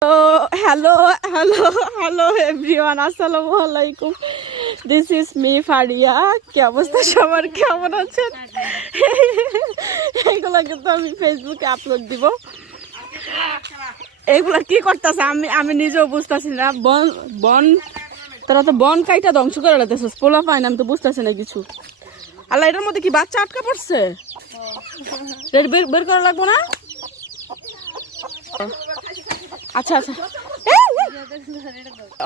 hello everyone, আসসালামু আলাইকুম। This is me Faria. কি অবস্থা সবার, কেমন আছেন? এইগুলা কিন্তু আমি ফেসবুকে আপলোড দিব। এইগুলা কি করতেছে আমি নিজেও বুঝতেছি না। বন তোরা তো বন কাইটা ধ্বংস করে লাগতেছিস, পোলা পায় না, আমি তো বুঝতেছি না কিছু। আল্লাহ, এটার মধ্যে কি বাচ্চা আটকা পড়ছে? বের করা লাগবো না? আচ্ছা আচ্ছা,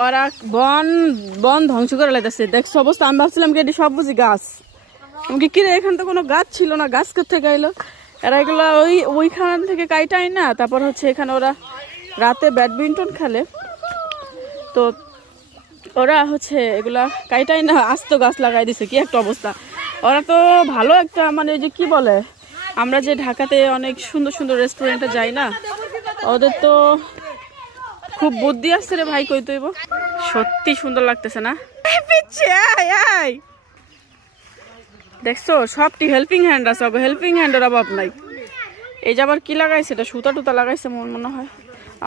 ওরা বন ধ্বংস করে লাগতেছে। দেখছো অবস্থা? আমি ভাবছিলাম কি এটি সব বুঝি গাছ। আমাকে কিরে, এখান তো কোনো গাছ ছিল না, গাছ কোথেকে এলো? এরা এগুলো ওইখান থেকে কাইটাই না। তারপর হচ্ছে এখানে ওরা রাতে ব্যাডমিন্টন খেলে, তো ওরা হচ্ছে এগুলা কাইটাই না, আস্ত গাছ লাগাই দিছে। কি একটা অবস্থা! ওরা তো ভালো একটা, মানে ওই যে কি বলে, আমরা যে ঢাকাতে অনেক সুন্দর সুন্দর রেস্টুরেন্টে যাই না, ওদের তো খুব বুদ্ধি আসছে রে ভাই, কই তৈব। সত্যি সুন্দর লাগতেছে না? দেখছো, সবটি হেল্পিং হ্যান্ড আছে, হেল্পিং হ্যান্ডের অভাব নাই। এই যে আবার কি লাগাইছে, এটা সুতা টুতা লাগাইছে মনে হয়।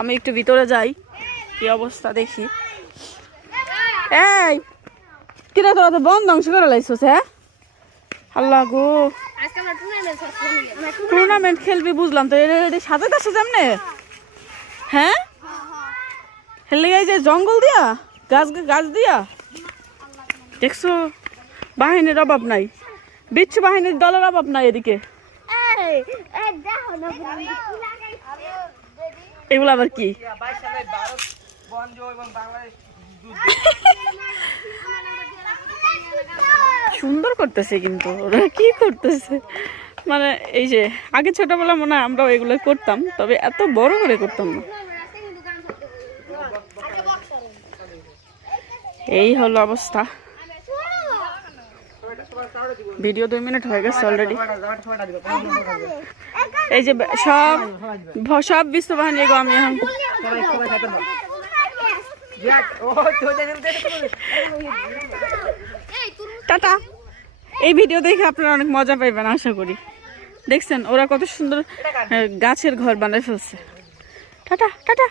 আমি একটু ভিতরে যাই, কি অবস্থা দেখি। এই কিরা, তোরা তো বন ধ্বংস করে লাইছিস? হ্যাঁ, আল্লাহ গো, টুর্নামেন্ট খেলবি বুঝলাম, তো এটা সাজাইতেছে যেমনে? হ্যাঁ, হেলে গাই যে জঙ্গল দিয়া, গাছ দিয়া। দেখছো, বাহিনীর অভাব নাই, বিচ্ছু বাহিনীর দলের অভাব নাই এদিকে। এগুলো আবার কি? সুন্দর করতেছে, কিন্তু ওরা কি করতেছে, মানে এই যে আগে ছোটবেলা মনে হয় আমরাও এগুলো করতাম, তবে এত বড় করে করতাম না। এই হলো অবস্থা। ভিডিও 2 মিনিট হয়ে গেছে অলরেডি। এই যে সব বিশ্ববাহিনী গো, আমি এখন টাটা। এই ভিডিও দেখে আপনারা অনেক মজা পাইবেন আশা করি। দেখছেন ওরা কত সুন্দর গাছের ঘর বানায় ফেলছে। Tata tata.